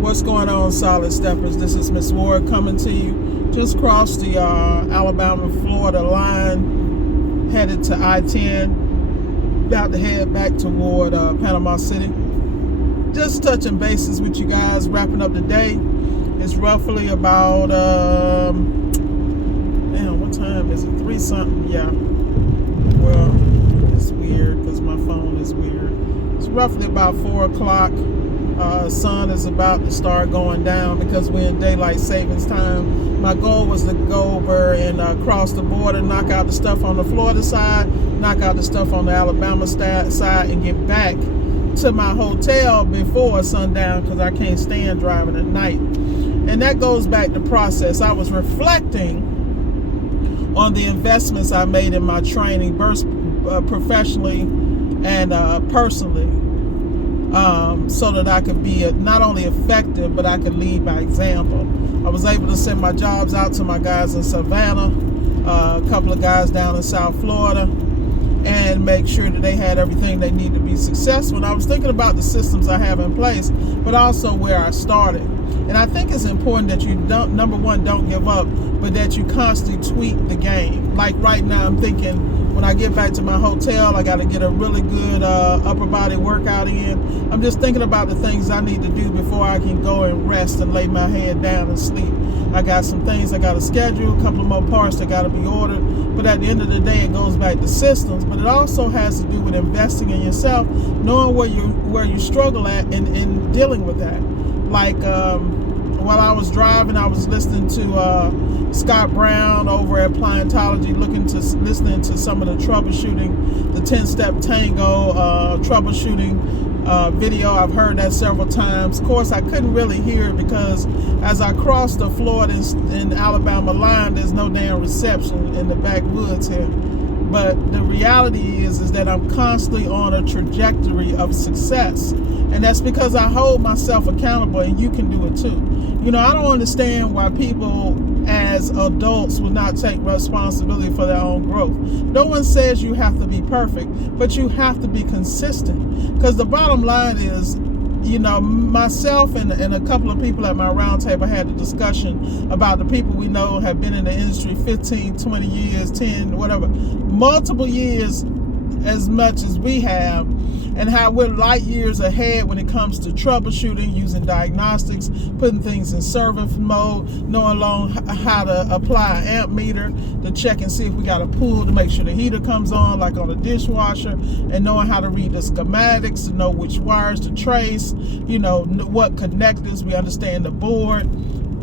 What's going on, Solid Steppers? This is Miss Ward coming to you. Just crossed the Alabama-Florida line, headed to I-10, about to head back toward Panama City. Just touching bases with you guys, wrapping up the day. It's roughly about, what time is it? 3 something, yeah. Well, it's weird because my phone is weird. It's roughly about 4 o'clock. Sun is about to start going down because we're in daylight savings time. My goal was to go over and cross the border, knock out the stuff on the Florida side, knock out the stuff on the Alabama side, and get back to my hotel before sundown because I can't stand driving at night. And that goes back to process. I was reflecting on the investments I made in my training, both professionally and personally. So that I could be not only effective, but I could lead by example. I was able to send my jobs out to my guys in Savannah, a couple of guys down in South Florida, and make sure that they had everything they need to be successful. And I was thinking about the systems I have in place, but also where I started. And I think it's important that you don't, number one, don't give up, but that you constantly tweak the game. Like right now, I'm thinking, when I get back to my hotel, I got to get a really good upper body workout in. I'm just thinking about the things I need to do before I can go and rest and lay my head down and sleep. I got some things I got to schedule, a couple of more parts that got to be ordered. But at the end of the day, it goes back to systems. But it also has to do with investing in yourself, knowing where you struggle at, and dealing with that. Like while I was driving, I was listening to Scott Brown over at Appliance, listening to some of the troubleshooting, the 10-step tango troubleshooting video. I've heard that several times. Of course, I couldn't really hear it because as I crossed the Florida and Alabama line, there's no damn reception in the backwoods here. But the reality is that I'm constantly on a trajectory of success. And that's because I hold myself accountable, and you can do it too. You know, I don't understand why people as adults will not take responsibility for their own growth. No one says you have to be perfect, but you have to be consistent. Because the bottom line is, you know, myself and a couple of people at my round table had a discussion about the people we know have been in the industry 15, 20 years, 10, whatever, multiple years as much as we have, and how we're light years ahead when it comes to troubleshooting, using diagnostics, putting things in service mode, knowing how to apply an amp meter to check and see if we got a pull to make sure the heater comes on, like on a dishwasher, and knowing how to read the schematics to know which wires to trace, you know, what connectors, we understand the board.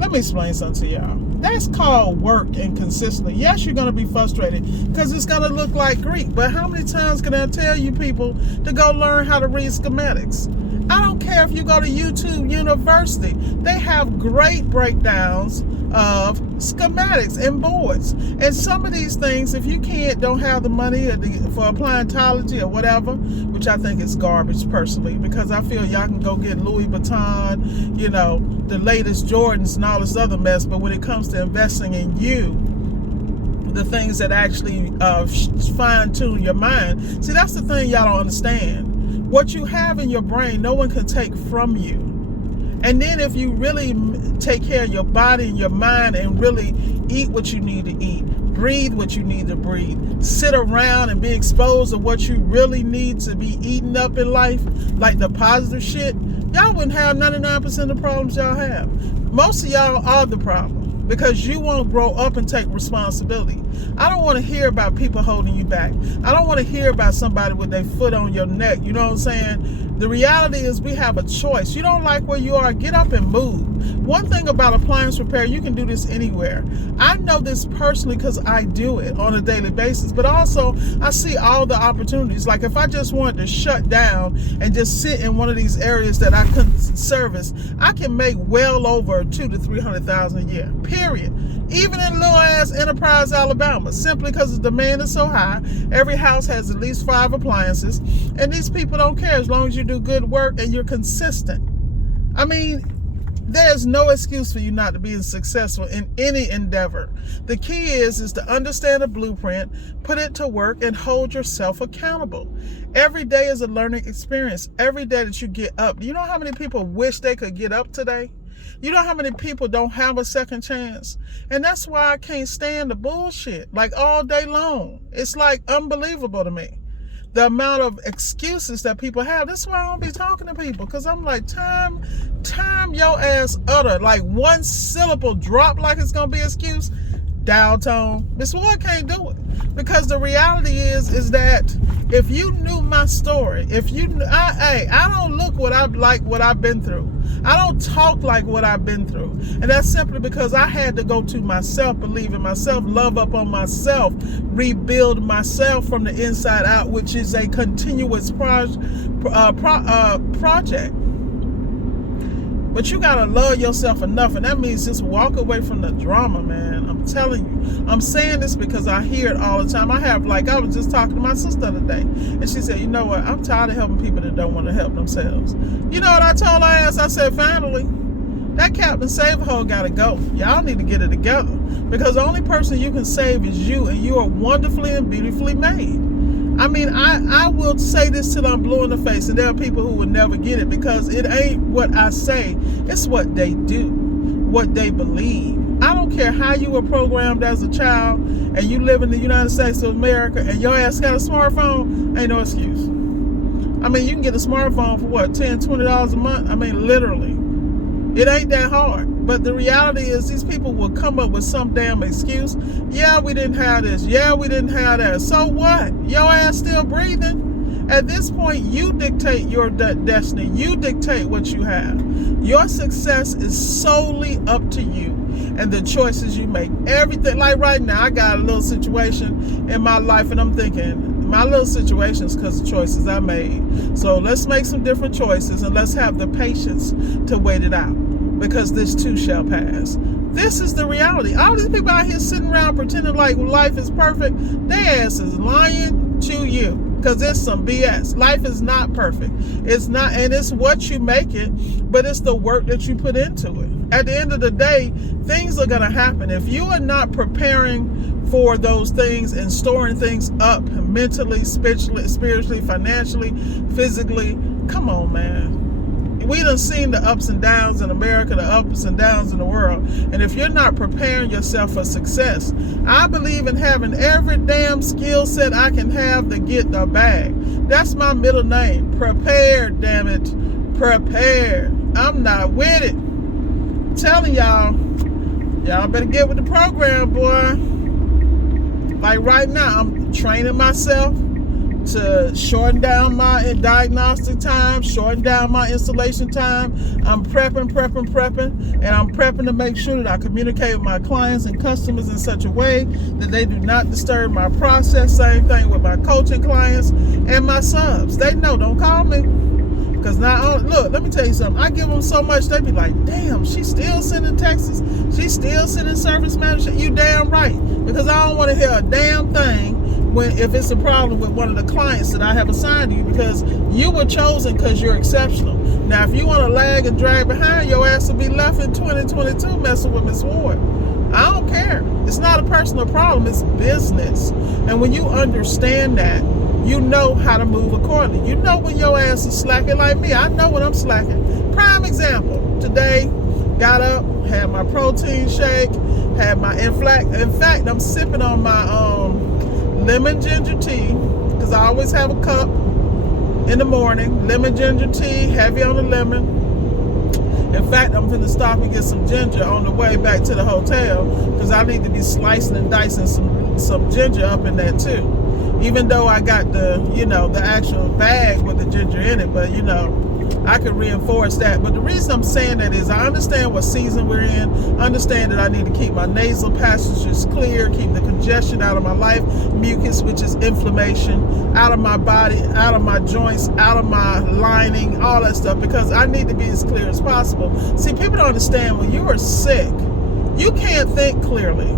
Let me explain something to y'all. That's called work and consistently. Yes, you're going to be frustrated because it's going to look like Greek. But how many times can I tell you people to go learn how to read schematics? I don't care if you go to YouTube University. They have great breakdowns of schematics and boards. And some of these things, if you don't have the money for appliantology or whatever, which I think is garbage personally, because I feel y'all can go get Louis Vuitton, you know, the latest Jordans and all this other mess. But when it comes to investing in you, the things that actually fine-tune your mind, see, that's the thing y'all don't understand. What you have in your brain, no one can take from you. And then if you really take care of your body and your mind and really eat what you need to eat, breathe what you need to breathe, sit around and be exposed to what you really need to be eaten up in life, like the positive shit, y'all wouldn't have 99% of the problems y'all have. Most of y'all are the problem because you won't grow up and take responsibility. I don't want to hear about people holding you back. I don't want to hear about somebody with their foot on your neck. You know what I'm saying? The reality is we have a choice. You don't like where you are, get up and move. One thing about appliance repair, you can do this anywhere. I know this personally because I do it on a daily basis, but also I see all the opportunities. Like if I just wanted to shut down and just sit in one of these areas that I couldn't service, I can make well over $200,000 to $300,000 a year, period. Even in little ass Enterprise, Alabama, simply because the demand is so high. Every house has at least 5 appliances, and these people don't care as long as you do good work and you're consistent. I mean, There's no excuse for you not to be successful in any endeavor. The key is to understand a blueprint, put it to work, and hold yourself accountable. Every day is a learning experience. Every day that you get up. You know how many people wish they could get up today? You know how many people don't have a second chance? And that's why I can't stand the bullshit, like all day long. It's like unbelievable to me. The amount of excuses that people have. That's why I don't be talking to people. Because I'm like, time your ass utter. Like one syllable drop like it's going to be an excuse. Dial tone. Miss Ward can't do it. Because the reality is that if you knew my story, if you, I don't look what I've been through. I don't talk like what I've been through. And that's simply because I had to go to myself, believe in myself, love up on myself, rebuild myself from the inside out, which is a continuous project. But you gotta love yourself enough, and that means just walk away from the drama, man. I'm telling you. I'm saying this because I hear it all the time. I was just talking to my sister the other day, and she said, you know what, I'm tired of helping people that don't want to help themselves. You know what I told her ass? I said, finally, that Captain Save-A-Hole gotta go. Y'all need to get it together. Because the only person you can save is you, and you are wonderfully and beautifully made. I mean, I will say this till I'm blue in the face, and there are people who will never get it because it ain't what I say, it's what they do, what they believe. I don't care how you were programmed as a child and you live in the United States of America and your ass got a smartphone, ain't no excuse. I mean, you can get a smartphone for what, $10, $20 a month? I mean, literally. It ain't that hard. But the reality is these people will come up with some damn excuse. Yeah, we didn't have this. Yeah, we didn't have that. So what? Your ass still breathing. At this point, you dictate your destiny. You dictate what you have. Your success is solely up to you and the choices you make. Everything. Like right now, I got a little situation in my life and I'm thinking, my little situation is because of choices I made. So let's make some different choices and let's have the patience to wait it out. Because this too shall pass. This is the reality. All these people out here sitting around pretending like life is perfect, their ass is lying to you. Because it's some BS. Life is not perfect. It's not, and it's what you make it, but it's the work that you put into it. At the end of the day, things are going to happen. If you are not preparing for those things and storing things up mentally, spiritually, financially, physically, come on, man. We done seen the ups and downs in America, the ups and downs in the world. And if you're not preparing yourself for success, I believe in having every damn skill set I can have to get the bag. That's my middle name. Prepared, damn it. Prepared. I'm not with it. I'm telling y'all better get with the program, boy. Like right now, I'm training myself to shorten down my diagnostic time, shorten down my installation time. I'm prepping, and I'm prepping to make sure that I communicate with my clients and customers in such a way that they do not disturb my process. Same thing with my coaching clients and my subs. They know, don't call me. Because now, look, let me tell you something. I give them so much, they be like, damn, she's still sending texts. She's still sending service manager. You damn right. Because I don't want to hear a damn thing if it's a problem with one of the clients that I have assigned to you, because you were chosen because you're exceptional. Now, if you want to lag and drag behind, your ass will be left in 2022 messing with Miss Ward. I don't care. It's not a personal problem. It's business. And when you understand that, you know how to move accordingly. You know when your ass is slacking like me. I know when I'm slacking. Prime example. Today, got up, had my protein shake, had my, in fact, I'm sipping on my lemon ginger tea, because I always have a cup in the morning. Lemon ginger tea, heavy on the lemon. In fact, I'm going to stop and get some ginger on the way back to the hotel, because I need to be slicing and dicing some ginger up in there too. Even though I got the actual bag with the ginger in it, but I could reinforce that. But the reason I'm saying that is I understand what season we're in. Understand that I need to keep my nasal passages clear, keep the congestion out of my life, mucus, which is inflammation, out of my body, out of my joints, out of my lining, all that stuff, because I need to be as clear as possible. See, people don't understand when you are sick, you can't think clearly.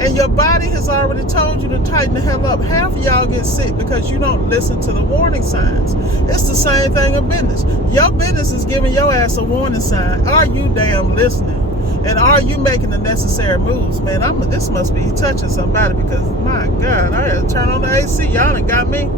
And your body has already told you to tighten the hell up. Half of y'all get sick because you don't listen to the warning signs. It's the same thing in business. Your business is giving your ass a warning sign. Are you damn listening? And are you making the necessary moves? Man, this must be touching somebody, because, my God, I had to turn on the AC. Y'all done got me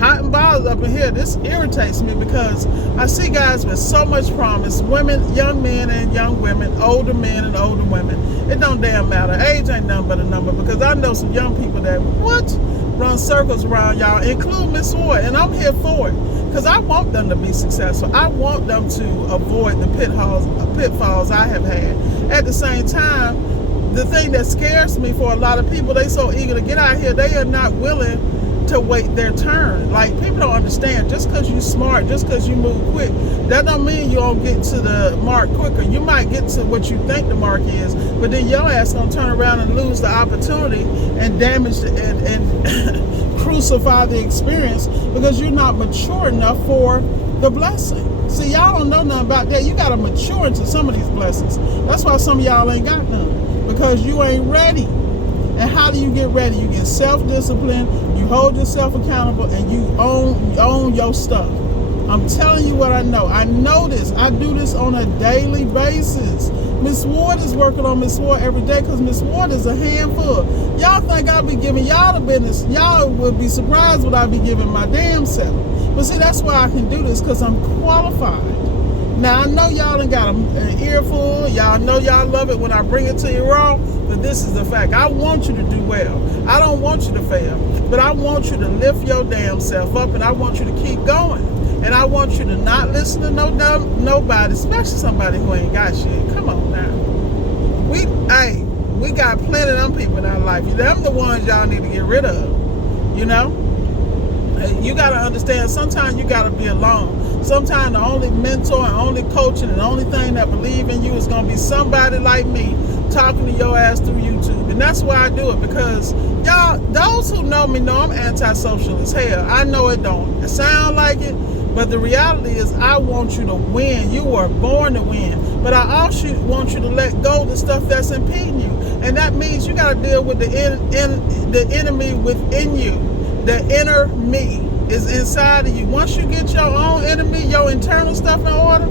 hot and bothered up in here. This irritates me because I see guys with so much promise, women, young men and young women, older men and older women. It don't damn matter. Age ain't nothing but a number, because I know some young people that, run circles around y'all, include Miss Ward, and I'm here for it. Because I want them to be successful. I want them to avoid the pitfalls I have had. At the same time, the thing that scares me for a lot of people, they so eager to get out here, they are not willing to wait their turn. Like, people don't understand, just because you're smart, just because you move quick, that don't mean you don't get to the mark quicker. You might get to what you think the mark is, but then your ass gonna turn around and lose the opportunity and damage and crucify the experience, because you're not mature enough for the blessing. See, y'all don't know nothing about that. You gotta mature into some of these blessings. That's why some of y'all ain't got none, because you ain't ready. And how do you get ready? You get self-disciplined, you hold yourself accountable, and you own your stuff. I'm telling you what I know. I know this. I do this on a daily basis. Miss Ward is working on Miss Ward every day, because Miss Ward is a handful. Y'all think I'll be giving y'all the business. Y'all would be surprised what I'll be giving my damn self. But see, that's why I can do this, because I'm qualified. Now, I know y'all done got an earful. Y'all know y'all love it when I bring it to you raw, but this is the fact. I want you to do well. I don't want you to fail, but I want you to lift your damn self up, and I want you to keep going. And I want you to not listen to nobody, especially somebody who ain't got shit. Come on now. We got plenty of them people in our life. Them the ones y'all need to get rid of, you know? You got to understand, sometimes you got to be alone. Sometimes the only mentor and only coaching and the only thing that believe in you is going to be somebody like me talking to your ass through YouTube. And that's why I do it, because y'all, those who know me know I'm antisocial as hell. I know it don't sound like it, but the reality is I want you to win. You were born to win. But I also want you to let go of the stuff that's impeding you. And that means you got to deal with the enemy within you. The inner me is inside of you. Once you get your own enemy, your internal stuff in order,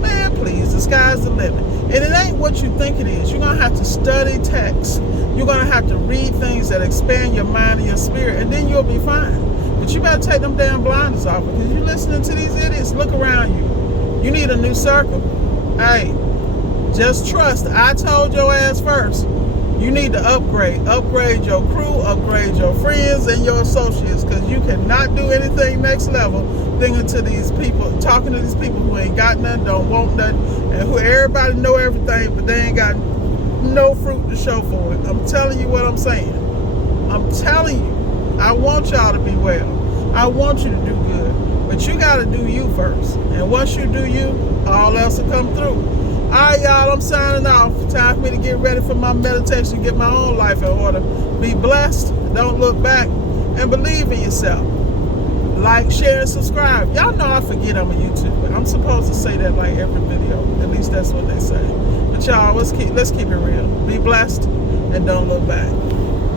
man, please, the sky's the limit. And it ain't what you think it is. You're going to have to study text. You're going to have to read things that expand your mind and your spirit, and then you'll be fine. But you better take them damn blinders off, because you're listening to these idiots. Look around you. You need a new circle. Hey, just trust. I told your ass first. You need to upgrade your crew, upgrade your friends and your associates, because you cannot do anything next level thinking to these people, talking to these people who ain't got nothing, don't want nothing, and who everybody know everything, but they ain't got no fruit to show for it. I'm telling you what I'm saying. I'm telling you, I want y'all to be well. I want you to do good, but you got to do you first. And once you do you, all else will come through. All right, y'all, I'm signing off. Time for me to get ready for my meditation, get my own life in order. Be blessed, don't look back, and believe in yourself. Like, share, and subscribe. Y'all know I forget I'm a YouTuber. I'm supposed to say that like every video. At least that's what they say. But y'all, let's keep it real. Be blessed, and don't look back.